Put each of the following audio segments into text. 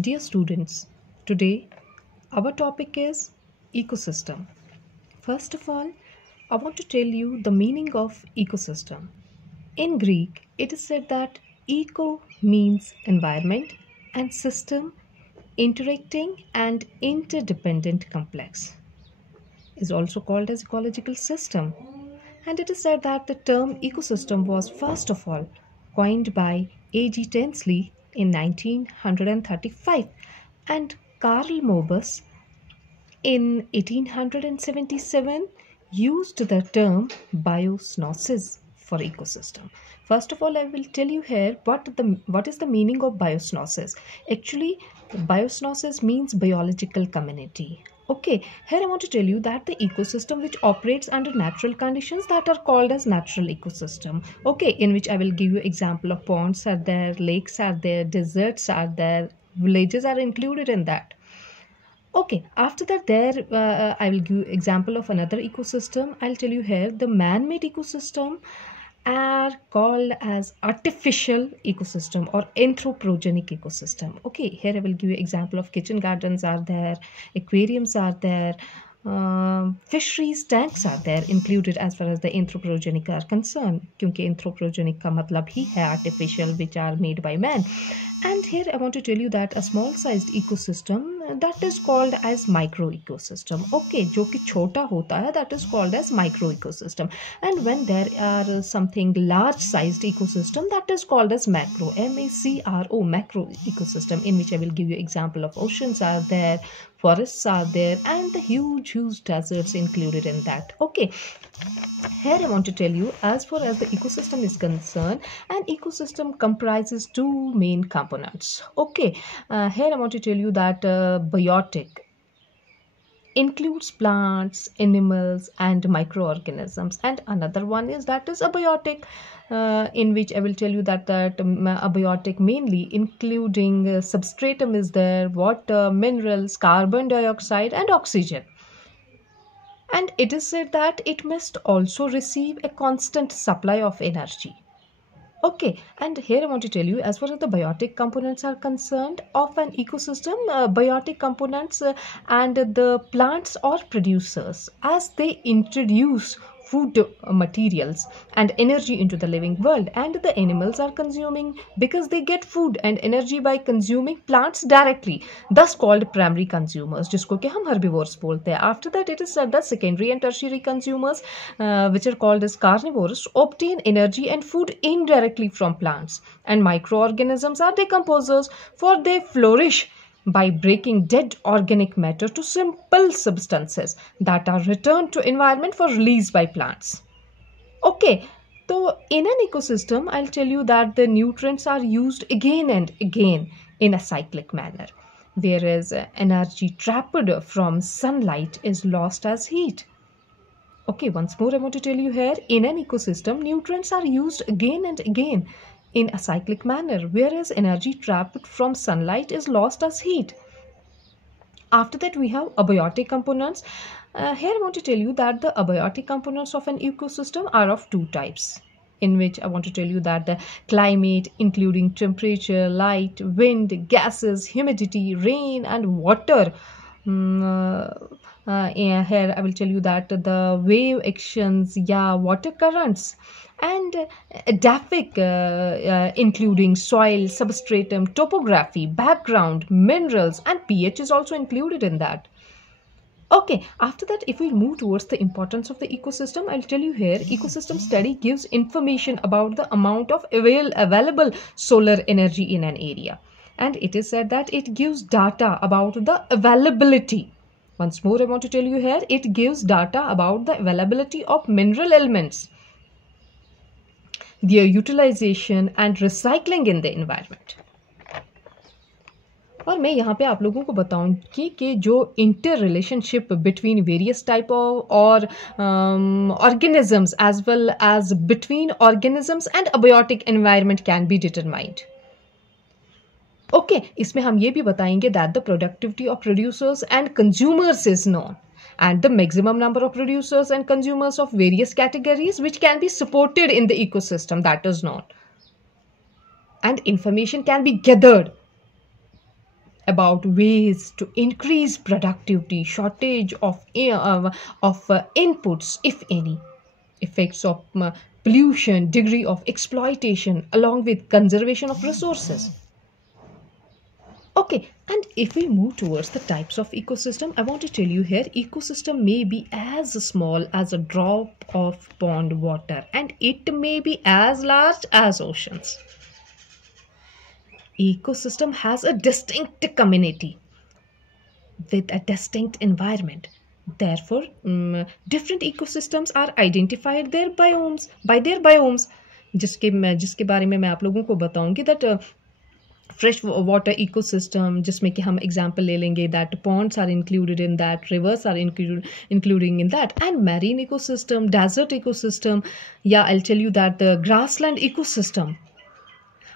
Dear students, today our topic is ecosystem. First of all, I want to tell you the meaning of ecosystem. In Greek, it is said that eco means environment and system interacting and interdependent complex is also called as ecological system. And it is said that the term ecosystem was first of all coined by A.G. Tinsley in 1935 and Karl Moebius in 1877 used the term biosnosis for ecosystem. First of all, I will tell you here what is the meaning of biosnosis. Actually, biosnosis means biological community. Okay, here I want to tell you that the ecosystem which operates under natural conditions that are called as natural ecosystem. Okay, in which I will give you example of ponds are there, lakes are there, deserts are there, villages are included in that. Okay, after that, I will give example of another ecosystem. I'll tell you here the man-made ecosystem are called as artificial ecosystem or anthropogenic ecosystem. Okay, here I will give you example of kitchen gardens are there, aquariums are there, fisheries tanks are there included as far as the anthropogenic are concerned. क्योंकि anthropogenic का मतलब ही है artificial which are made by man. And here I want to tell you that a small sized ecosystem that is called as micro ecosystem. Okay, जो कि छोटा होता है that is called as micro ecosystem. And when there are something large sized ecosystem that is called as macro, macro, macro ecosystem, in which I will give you example of oceans are there, forests are there, and the huge deserts included in that. Okay, here I want to tell you as far as the ecosystem is concerned, an ecosystem comprises two main components. Okay, here I want to tell you that biotic includes plants, animals, and microorganisms, and another one is that is abiotic, in which I will tell you that abiotic mainly including substratum is there, water, minerals, carbon dioxide, and oxygen. And it is said that it must also receive a constant supply of energy. Okay, and here I want to tell you as far as the biotic components are concerned of an ecosystem, biotic components and the plants or producers as they introduce food materials and energy into the living world, and the animals are consuming because they get food and energy by consuming plants directly, thus called primary consumers जिसको कि हम herbivores बोलते हैं. After that, it is said that secondary and tertiary consumers which are called as carnivores obtain energy and food indirectly from plants, and microorganisms are decomposers for they flourish by breaking dead organic matter to simple substances that are returned to environment for release by plants. Okay, so in an ecosystem, I'll tell you that the nutrients are used again and again in a cyclic manner, whereas energy trapped from sunlight is lost as heat. Okay, once more I want to tell you here, in an ecosystem, nutrients are used again and again in a cyclic manner, whereas energy trapped from sunlight is lost as heat. After that, we have abiotic components. Here I want to tell you that the abiotic components of an ecosystem are of two types, in which I want to tell you that the climate, including temperature, light, wind, gases, humidity, rain, and water. Here I will tell you that the wave actions, yeah, water currents, and edaphic, including soil, substratum, topography, background, minerals, and pH is also included in that. Okay, after that, if we move towards the importance of the ecosystem, I'll tell you here ecosystem study gives information about the amount of available solar energy in an area. And it is said that it gives data about the availability. Once more, I want to tell you here it gives data about the availability of mineral elements, their utilization, and recycling in the environment. और मैं यहाँ पे आप लोगों को बताऊँ कि जो inter relationship between various type of और organisms as well as between organisms and abiotic environment can be determined. Okay, इसमें हम ये भी बताएंगे that the productivity of producers and consumers is known, and the maximum number of producers and consumers of various categories which can be supported in the ecosystem, that is known, and information can be gathered about ways to increase productivity, shortage of inputs, if any, effects of pollution, degree of exploitation, along with conservation of resources. Okay, and if we move towards the types of ecosystem, I want to tell you here, ecosystem may be as small as a drop of pond water, and it may be as large as oceans. Ecosystem has a distinct community with a distinct environment. Therefore, different ecosystems are identified by their biomes, जिसके बारे में मैं आप लोगों को बताऊंगी, that fresh water ecosystem, जिसमें कि हम example ले लेंगे that ponds are included in that, rivers are including in that, and marine ecosystem, desert ecosystem, yeah, I'll tell you that the grassland ecosystem.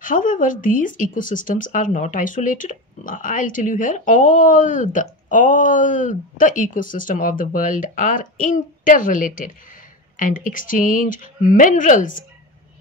However, these ecosystems are not isolated. I'll tell you here, all the ecosystem of the world are interrelated and exchange minerals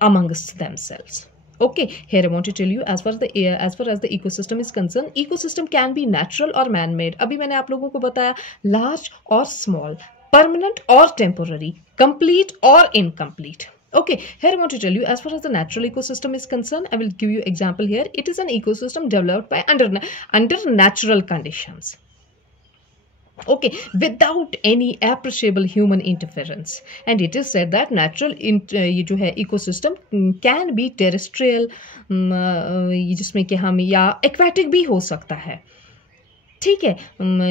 amongst themselves. Okay, here I want to tell you, as far as the ecosystem is concerned, ecosystem can be natural or man-made. अभी मैंने आप लोगों को बताया large or small, permanent or temporary, complete or incomplete. Okay, here I want to tell you, as far as the natural ecosystem is concerned, I will give you example here. It is an ecosystem developed by under natural conditions. Okay, without any appreciable human interference, and it is said that natural ये जो है ecosystem can be terrestrial, जिसमें कि हम या aquatic भी हो सकता है, ठीक है,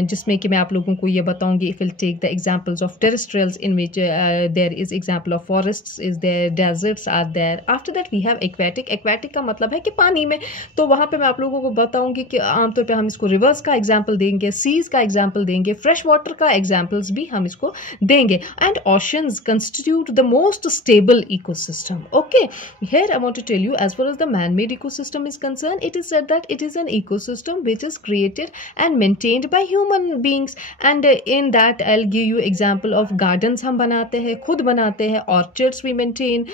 जिसमें कि मैं आप लोगों को ये बताऊंगी. If we'll take the examples of terrestrials, in which there is example of forests is there, deserts are there. After that we have aquatic. Aquatic का मतलब है कि पानी में, तो वहाँ पे मैं आप लोगों को बताऊंगी कि आमतौर पे हम इसको रिवर्स का एग्जाम्पल देंगे, सीज का एग्जाम्पल देंगे, फ्रेश वाटर का एग्जाम्पल्स भी हम इसको देंगे. And oceans constitute the most stable ecosystem. Okay, here I want to tell you, as far as the man-made ecosystem is concerned, it is said that it is an ecosystem which is created and maintained by human beings, and in that I'll give you example of gardens हम बनाते हैं, खुद बनाते हैं, orchards we maintain,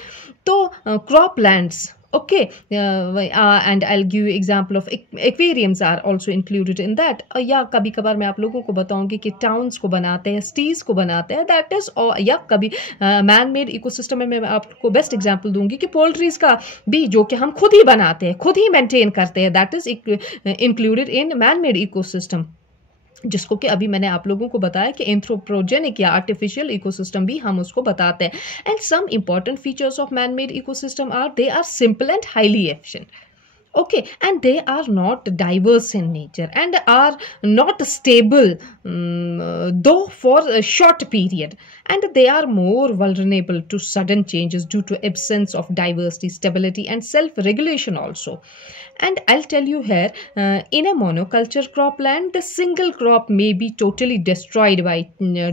तो croplands. Okay, and I'll give you example of aquariums are also included in that. या कभी कभार मैं आप लोगों को बताऊंगी कि towns को बनाते हैं, cities को बनाते हैं, that is, या कभी man made ecosystem में मैं आपको best example दूंगी कि poultries का भी, जो कि हम खुद ही बनाते हैं, खुद ही maintain करते हैं, that is included in man made ecosystem, जिसको कि अभी मैंने आप लोगों को बताया कि एंथ्रोपोजेनिक या आर्टिफिशियल इकोसिस्टम भी हम उसको बताते हैं. And some important features of man made ecosystem are, they are simple and highly efficient. Okay, and they are not diverse in nature and are not stable, though for a short period, and they are more vulnerable to sudden changes due to absence of diversity, stability and self-regulation also. And I'll tell you here, in a monoculture cropland, the single crop may be totally destroyed by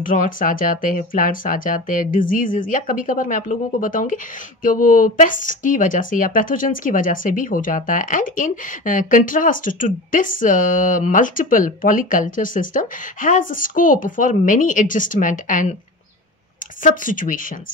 droughts आ जाते हैं, floods आ जाते हैं, diseases, या कभी कभार मैं आप लोगों को बताऊंगी कि वो pests की वजह से या pathogens की वजह से भी हो जाता है. And in contrast to this, multiple polyculture system has scope for many adjustment and substitutions,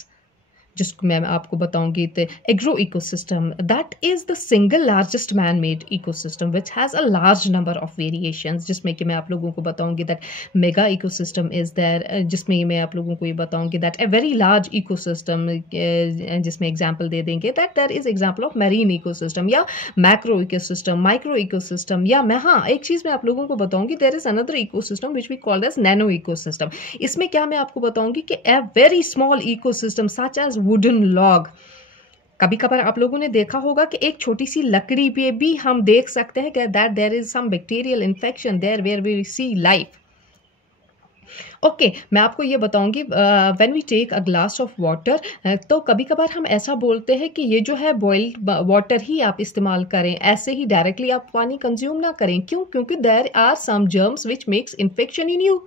जिसको मैं आपको बताऊंगी. तो agro ecosystem, that is the single largest man made ecosystem which has a large number of variations, जिसमें कि मैं आप लोगों को बताऊंगी that mega ecosystem is there, जिसमें मैं आप लोगों को ये बताऊंगी that a very large ecosystem, जिसमें एग्जांपल दे देंगे that there is example of marine ecosystem या मैक्रो इकोसिस्टम, माइक्रो इकोसिस्टम, या मैं हाँ एक चीज़ मैं आप लोगों को बताऊंगी, there is another ecosystem which we called as nano ecosystem. इसमें क्या मैं आपको बताऊंगी कि a very small ecosystem such as wooden log. कभी कभार आप लोगों ने देखा होगा कि एक छोटी सी लकड़ी पे भी हम देख सकते हैं कि that there is some bacterial infection there where we see life. Okay, मैं आपको ये बताऊंगी, when we take a glass of water, तो कभी कभार हम ऐसा बोलते हैं कि ये जो है बॉइल्ड वाटर ही आप इस्तेमाल करें, ऐसे ही डायरेक्टली आप पानी कंज्यूम ना करें. क्यों? क्योंकि there are some germs which makes infection in you,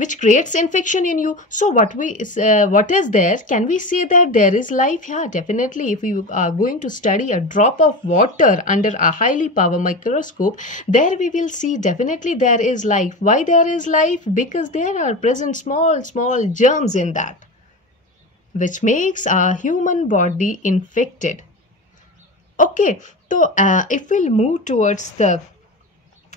which creates infection in you. So what is there? Can we say that there is life? Yeah, definitely. If you are going to study a drop of water under a highly power microscope, there we will see definitely there is life. Why there is life? Because there are present small germs in that, which makes our human body infected. Okay, so if we'll move towards the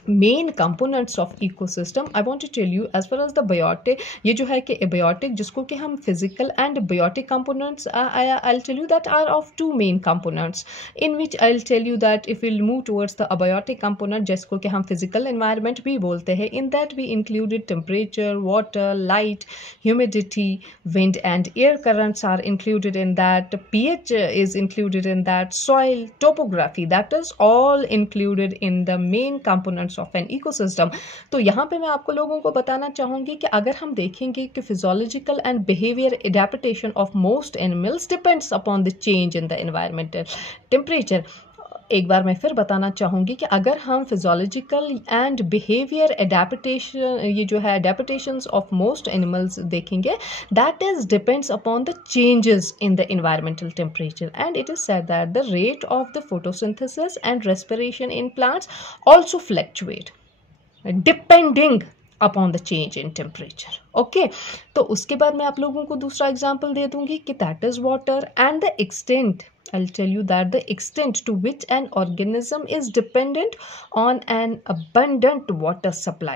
main components of ecosystem I want to tell you as far as the biotic, ये जो है कि abiotic जिसको कि हम physical and biotic components, I tell you that are of two main components in which I tell you that if will move towards the abiotic component जिसको कि हम फिजिकल एनवायरनमेंट भी बोलते हैं, in that we included temperature, water, light, humidity, wind and air currents are included in that, pH is included in that, soil, topography, that is all included in the main components of an ecosystem. तो यहाँ पे मैं आपको लोगों को बताना चाहूँगी कि अगर हम देखेंगे कि physiological and behavior adaptation of most animals depends upon the change in the environmental temperature. एक बार मैं फिर बताना चाहूँगी कि अगर हम फिजियोलॉजिकल एंड बिहेवियर एडेप्टेशन, ये जो है एडेप्टेशंस ऑफ मोस्ट एनिमल्स देखेंगे, that is depends upon the changes in the environmental temperature, and it is said that the rate of the photosynthesis and respiration in plants also fluctuate depending upon the change in temperature. Okay, तो उसके बाद मैं आप लोगों को दूसरा example दे दूंगी कि that is water and the extent. I'll tell you that the extent to which an organism is dependent on an abundant water supply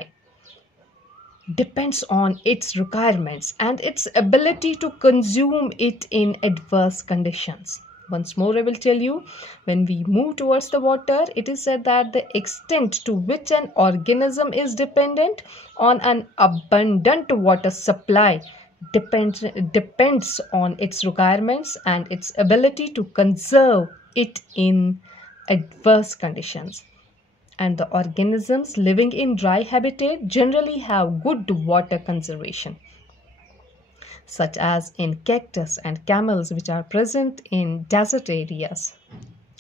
depends on its requirements and its ability to consume it in adverse conditions. Once more I will tell you, when we move towards the water, it is said that the extent to which an organism is dependent on an abundant water supply depends on its requirements and its ability to conserve it in adverse conditions. And the organisms living in dry habitat generally have good water conservation, such as in cactus and camels, which are present in desert areas.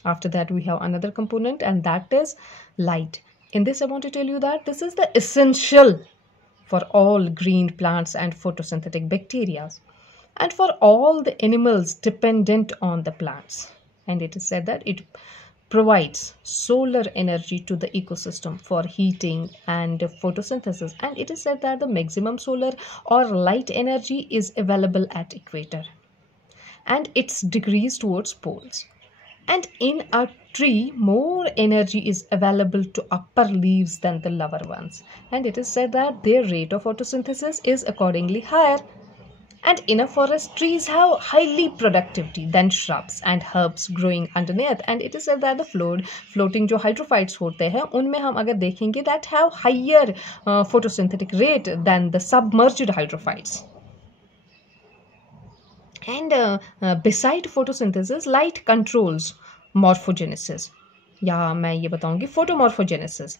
After that, we have another component, and that is light. In this, I want to tell you that this is the essential for all green plants and photosynthetic bacteria, and for all the animals dependent on the plants. And it is said that it provides solar energy to the ecosystem for heating and photosynthesis. And it is said that the maximum solar or light energy is available at equator, and it's decreased towards poles. And in a tree, more energy is available to upper leaves than the lower ones. And it is said that their rate of photosynthesis is accordingly higher. And in a forest, trees have highly productivity than shrubs and herbs growing underneath. And it is said that the floating जो hydrophytes होते हैं, उनमें हम अगर देखेंगे that have higher photosynthetic rate than the submerged hydrophytes. And beside photosynthesis, light controls morphogenesis. या मैं ये बताऊंगी photomorphogenesis.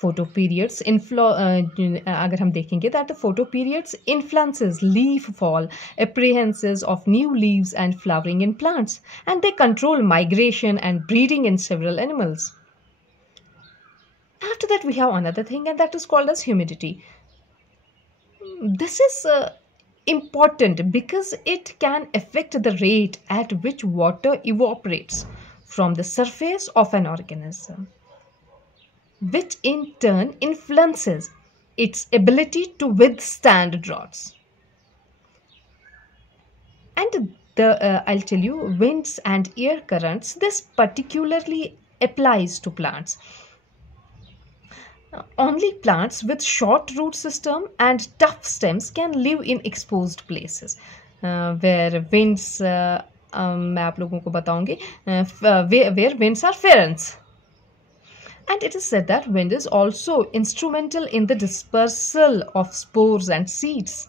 Photoperiods अगर हम देखेंगे that the photoperiods influences leaf fall, appearances of new leaves and flowering in plants, and they control migration and breeding in several animals. After that, we have another thing, and that is called as humidity. This is important because it can affect the rate at which water evaporates from the surface of an organism, which in turn influences its ability to withstand droughts. And I'll tell you, winds and air currents, this particularly applies to plants. Only plants with short root system and tough stems can live in exposed places where winds, मैं आप लोगों को बताऊंगी, where winds are ferens. And it is said that wind is also instrumental in the dispersal of spores and seeds.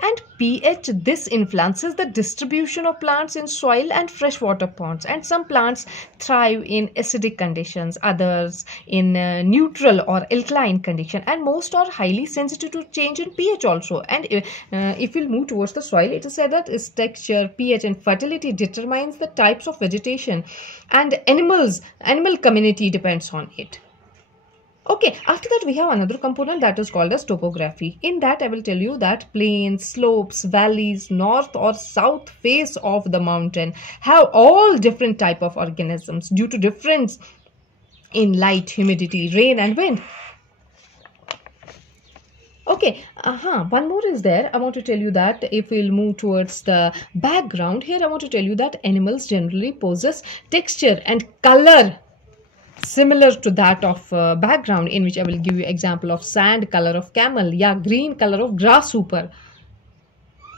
And pH, this influences the distribution of plants in soil and freshwater ponds. And some plants thrive in acidic conditions, others in neutral or alkaline condition, and most are highly sensitive to change in pH also. And if we'll move towards the soil, it is said that its texture, pH, and fertility determines the types of vegetation, and animal community depends on it. Okay, after that we have another component that is called as topography. In that I will tell you that plains, slopes, valleys, north or south face of the mountain have all different type of organisms due to difference in light, humidity, rain and wind. Okay, one more is there. I want to tell you that if we'll move towards the background, here I want to tell you that animals generally possess texture and color similar to that of background, in which I will give you example of sand color of camel, yeah, green color of grasshopper.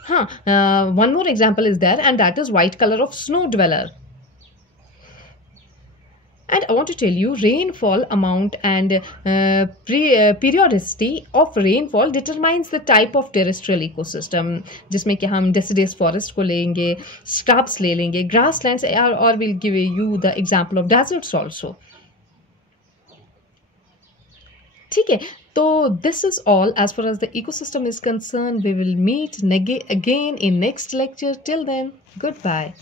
One more example is there, and that is white color of snow dweller. And I want to tell you rainfall amount and periodicity of rainfall determines the type of terrestrial ecosystem, जिसमें कि हम deciduous forest को लेंगे, shrubs ले लेंगे, grasslands, or will give you the example of deserts also. ठीक है, तो this is all as far as the ecosystem is concerned. We will meet again in next lecture. Till then, goodbye.